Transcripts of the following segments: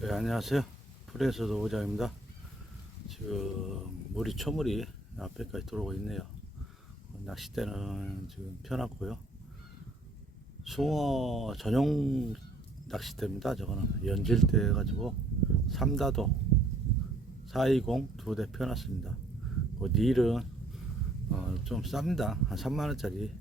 네, 안녕하세요. 프레스 노부장입니다. 지금 물이 초물이 앞에까지 들어오고 있네요. 낚싯대는 지금 펴놨고요. 숭어 전용 낚싯대입니다. 저거는 연질대 가지고 삼다도 420 두 대 펴놨습니다. 그 닐은 어, 좀 쌉니다. 한 3만원짜리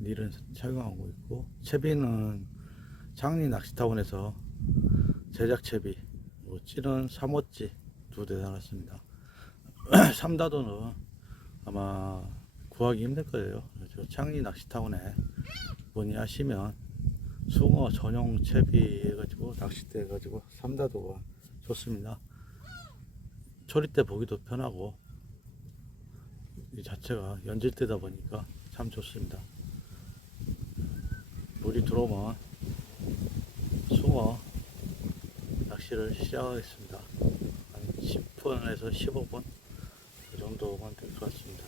닐은 착용하고 있고 채비는 장리 낚시타운에서 제작 채비, 뭐 찌는 3호찌 두 대 달았습니다. 삼다도는 아마 구하기 힘들 거예요. 저 창리 낚시타운에 문의하시면 숭어 전용 채비 해가지고 낚싯대 해가지고 삼다도가 좋습니다. 초리대 보기도 편하고 이 자체가 연질대다 보니까 참 좋습니다. 물이 들어오면 숭어 낚시를 시작하겠습니다. 한 10분에서 15분 그 정도만 될것 같습니다.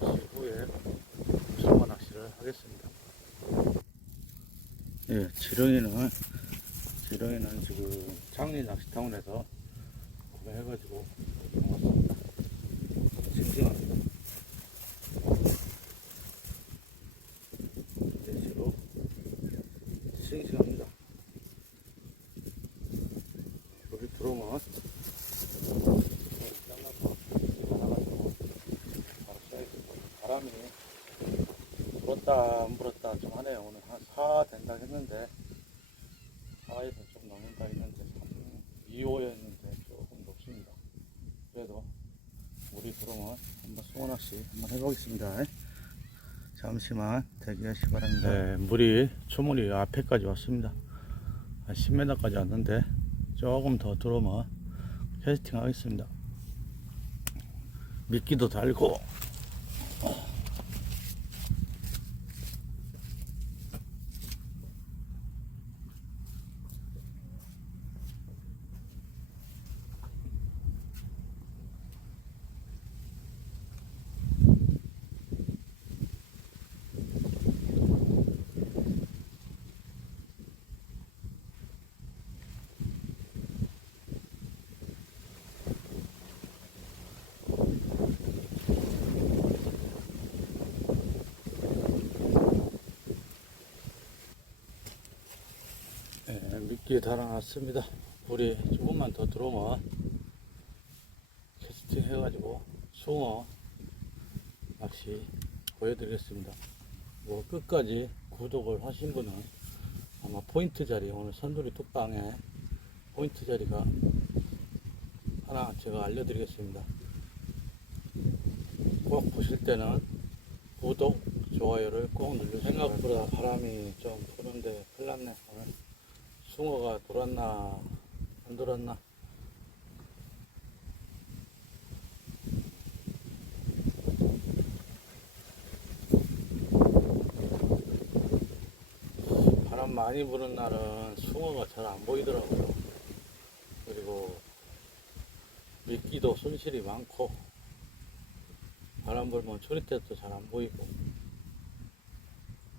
잠시 후에 숭어 낚시를 하겠습니다. 예, 지렁이는 지렁이는 지금 창리 낚시타운에서 구매해가지고 왔습니다. 싱싱합니다. 대시로 싱싱합니다. 여기 들어오면 잘라서 많아가지고 바람이 불었다 안 불었다 좀 하네요. 오늘 한 4 된다 했는데 4에서 좀 넘는다 했는데 3, 2, 5였는데 조금 높습니다. 그래도 물이 들어오면 한번 수원낚시 한번 해보겠습니다. 잠시만 대기하시 기 바랍니다. 네, 물이 초물이 앞에까지 왔습니다. 한 10m까지 왔는데 조금 더 들어오면 캐스팅 하겠습니다. 미끼도 달고 네, 미끼에 달아놨습니다. 물이 조금만 더 들어오면 캐스팅 해가지고 숭어 낚시 보여드리겠습니다. 뭐 끝까지 구독을 하신 분은 아마 포인트 자리 오늘 선두리 뚝방에 포인트 자리가 하나 제가 알려드리겠습니다. 꼭 보실 때는 구독, 좋아요를 꼭 눌러주세요. 생각보다 바람이 좀 부는데 큰일 났네 오늘. 숭어가 돌았나 안 돌았나? 바람 많이 부는 날은 숭어가 잘 안 보이더라고요. 그리고 미끼도 손실이 많고 바람 불면 초리대도 잘 안 보이고.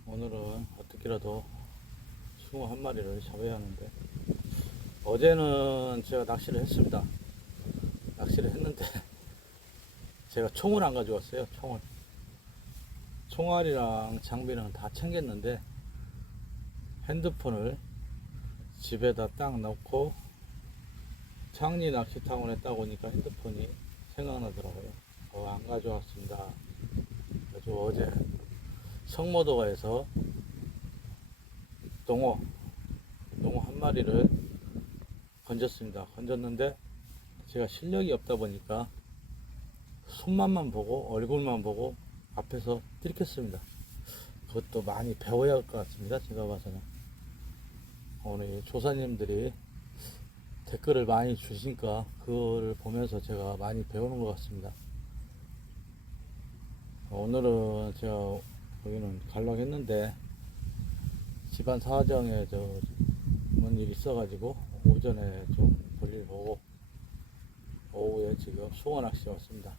오늘은 어떻게라도 숭어 한 마리를 잡아야 하는데 어제는 제가 낚시를 했습니다. 낚시를 했는데 제가 총을 안 가져왔어요. 총을 총알이랑 장비는 다 챙겼는데 핸드폰을 집에다 딱 넣고 창리 낚시타운에 딱 오니까 핸드폰이 생각나더라고요. 어, 안 가져왔습니다. 그래서 어제 성모도가에서 농어, 농어 한 마리를 건졌습니다. 건졌는데 제가 실력이 없다 보니까 손만만 보고 얼굴만 보고 앞에서 들켰습니다. 그것도 많이 배워야 할 것 같습니다. 제가 봐서는. 오늘 조사님들이 댓글을 많이 주시니까 그거를 보면서 제가 많이 배우는 것 같습니다. 오늘은 제가 여기는 가려고 했는데 집안 사정에 저뭔일 있어가지고 오전에 좀 볼일 보고 오후에 지금 송원낚시 왔습니다.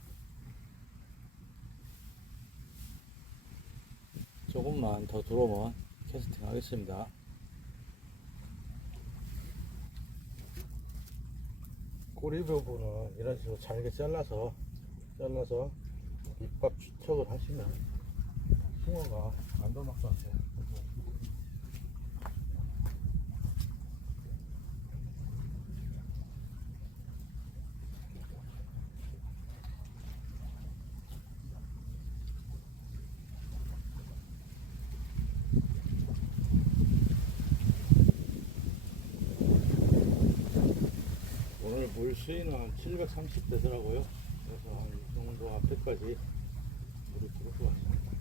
조금만 더 들어오면 캐스팅 하겠습니다. 꼬리 부분은 이런 식으로 잘게 잘라서 잘라서 입밥 추척을 하시면 숭어가 안도막사한테 오늘 물 수위는 730 되더라고요. 그래서 한이 정도 앞에까지 물이 같습니다.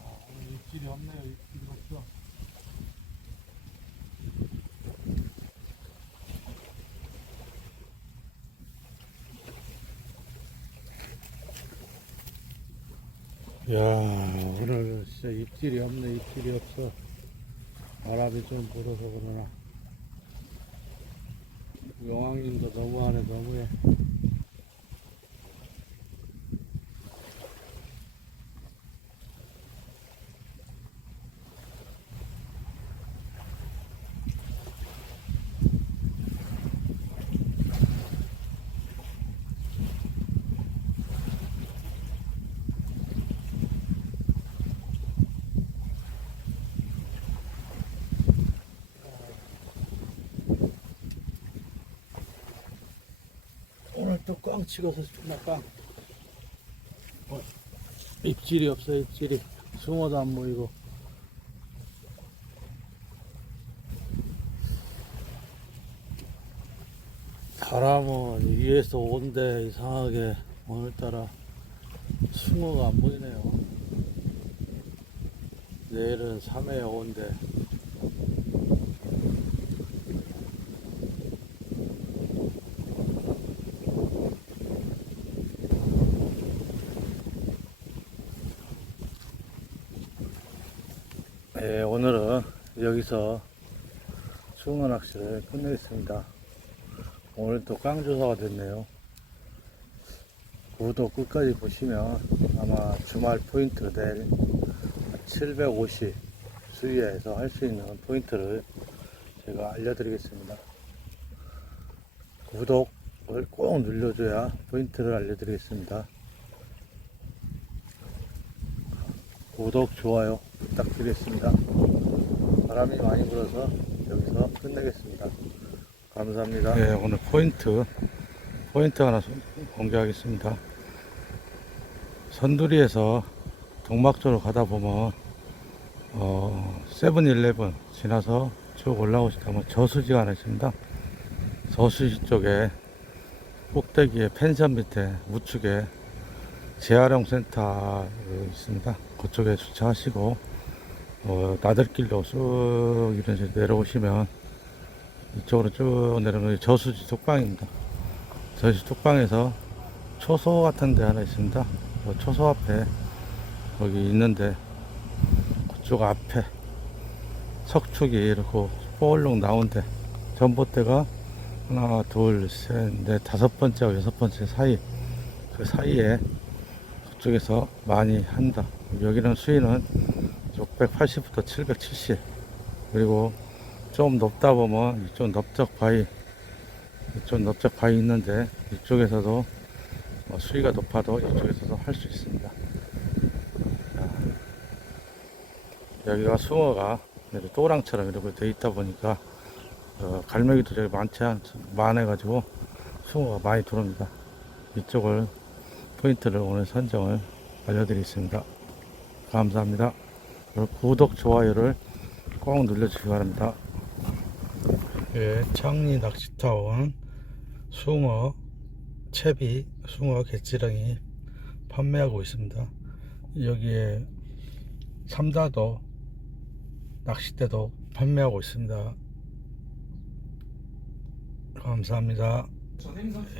아, 오늘 입질이 없네요. 입질이 없어. 야. 오늘 진짜 입질이 없네 입질이 없어. 바람이 좀 불어서 그러나. 영왕님도 너무하네 너무해 오늘 또 꽝 찍어서 꽝 어, 입질이 없어 입질이. 숭어도 안 보이고. 바람은 위에서 온데 이상하게. 오늘따라 숭어가 안 보이네요. 내일은 3회 온데 네, 오늘은 여기서 숭어 낚시를 끝내겠습니다. 오늘 또 깡조사가 됐네요. 구독 끝까지 보시면 아마 주말 포인트 될750 수위에서 할 수 있는 포인트를 제가 알려드리겠습니다. 구독을 꼭 눌러줘야 포인트를 알려드리겠습니다. 구독, 좋아요 부탁드리겠습니다. 바람이 많이 불어서 여기서 끝내겠습니다. 감사합니다. 네, 오늘 포인트, 포인트 하나 소- 공개하겠습니다. 선두리에서 동막조로 가다 보면, 어, 세븐일레븐 지나서 쭉 올라오시다면 저수지가 하나 있습니다. 저수지 쪽에 꼭대기에 펜션 밑에 우측에 재활용 센터 있습니다. 그쪽에 주차하시고 어, 나들길로 쭉 이런 식으로 내려오시면 이쪽으로 쭉 내려오면 저수지 톡방입니다. 저수지 톡방에서 초소 같은 데 하나 있습니다. 그 초소 앞에 거기 있는데 그쪽 앞에 석축이 이렇게 뽀올록 나온데 전봇대가 하나 둘 셋 넷 다섯 번째와 여섯 번째 사이 그 사이에 그쪽에서 많이 한다. 여기는 수위는 680부터 770 그리고 좀 높다 보면 이쪽 넓적 바위 이쪽 넓적 바위 있는데 이쪽에서도 뭐 수위가 높아도 이쪽에서도 할 수 있습니다. 자, 여기가 숭어가 또랑처럼 이렇게 돼 있다 보니까 어, 갈매기도 되게 많지 않, 많아 가지고 숭어가 많이 들어옵니다. 이쪽을 포인트를 오늘 선정을 알려드리겠습니다. 감사합니다. 구독, 좋아요를 꼭 눌러주시기 바랍니다. 예, 창리 낚시타운 숭어, 채비, 숭어, 개찌렁이 판매하고 있습니다. 여기에 삼다도 낚싯대도 판매하고 있습니다. 감사합니다.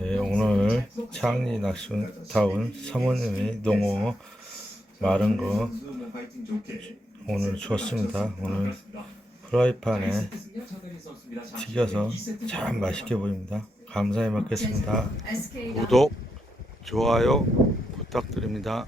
예, 오늘 창리 낚시타운 사모님이 농어 마른 거 오늘 줬습니다. 오늘 프라이팬에 튀겨서 참 맛있게 보입니다. 감사히 먹겠습니다. 구독, 좋아요 부탁드립니다.